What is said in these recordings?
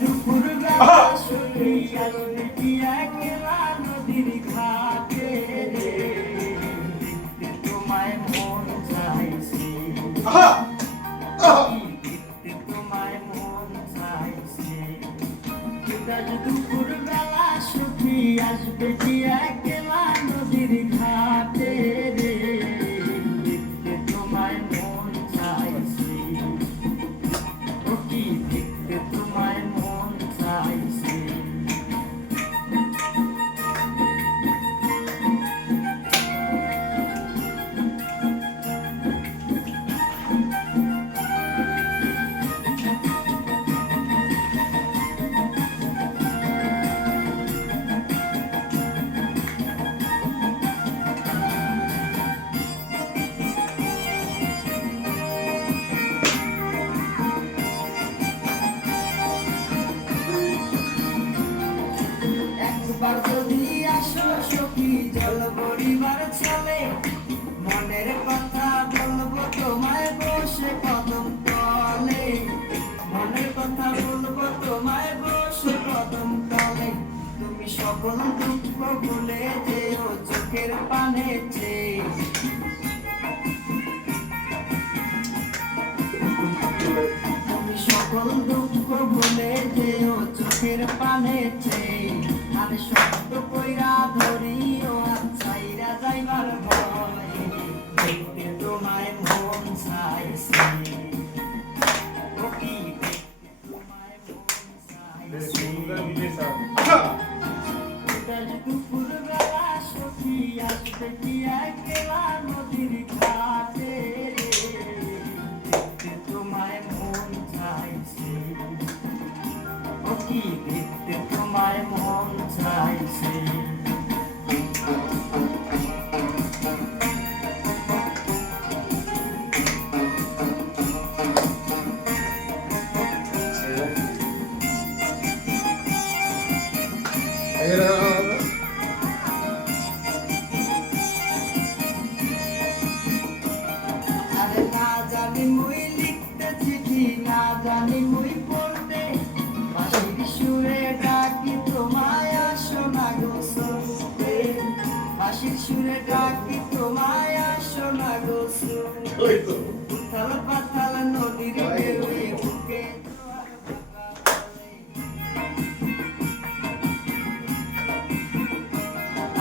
দুপুর বেলা সখী আসবে কি একলা নদীর ঘাটে রে, দেখতে তোমায় মন চাইছে, দেখতে তোমায় মন চাইছে। দুপুর বেলা সখী আসবে কি একলা নদীর ঘাটে রে, দেখতে তোমায় মন চাইছে, সখী দেখতে তোমায় মন চাইছে। একবার যদি আসো সখী জল পরিবার চলে, মনের কথা বলবো তোমায় বসে কদম তলে, মনের কথা বলবো তোমায় বসে কদম তলে। তুমি সকল দুঃখ ভুলে যেও চোখের পানে চেয়ে, তুমি সকল দুঃখ ভুলে যেও চোখের পানে চেয়ে। আর শব্দ কইরা ধরিও আছাইরা যাইবার ভয়, দেখতে তোমায় মন চাইছে, সখী দেখতে তোমায় মন চাইছে। দুপুর বেলা সখী আসবে কি একলা নদীর ঘাটে রে, দেখতে তোমায় মন চাইছে, সখী দেখতে তোমায় মন চাইছে। আরে না জানি মুই লিখতে চিঠি, না জানি মুই পড়তে, বাঁশির সুরে ডাকি তোমায় আসো না গো শুনতে, বাঁশির সুরে ডাকি তোমায় আসো না গো শুনতে। উথাল পাথাল নদীর ঢেউয়ে বুকে জোয়ার ভাটা চলে,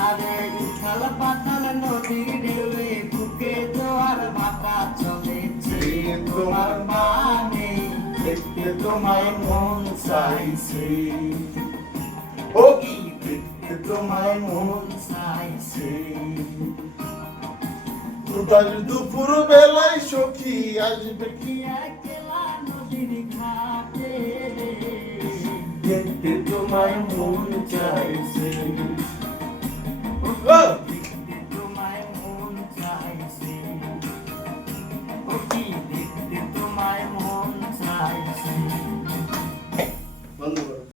আরে উথাল পাথাল নদীর ঢেউয়ে বুকে জোয়ার ভাটা চলে, চেয়ে তোমার মানে দেখতে তোমায় মন চাইছে, সখী দেখতে তোমায় মন চাইছে। দুপুর বেলায় সখী আসবে কি কি একলা নদীর ঘাটে রে, দেখতে তোমায় মন চাইছে।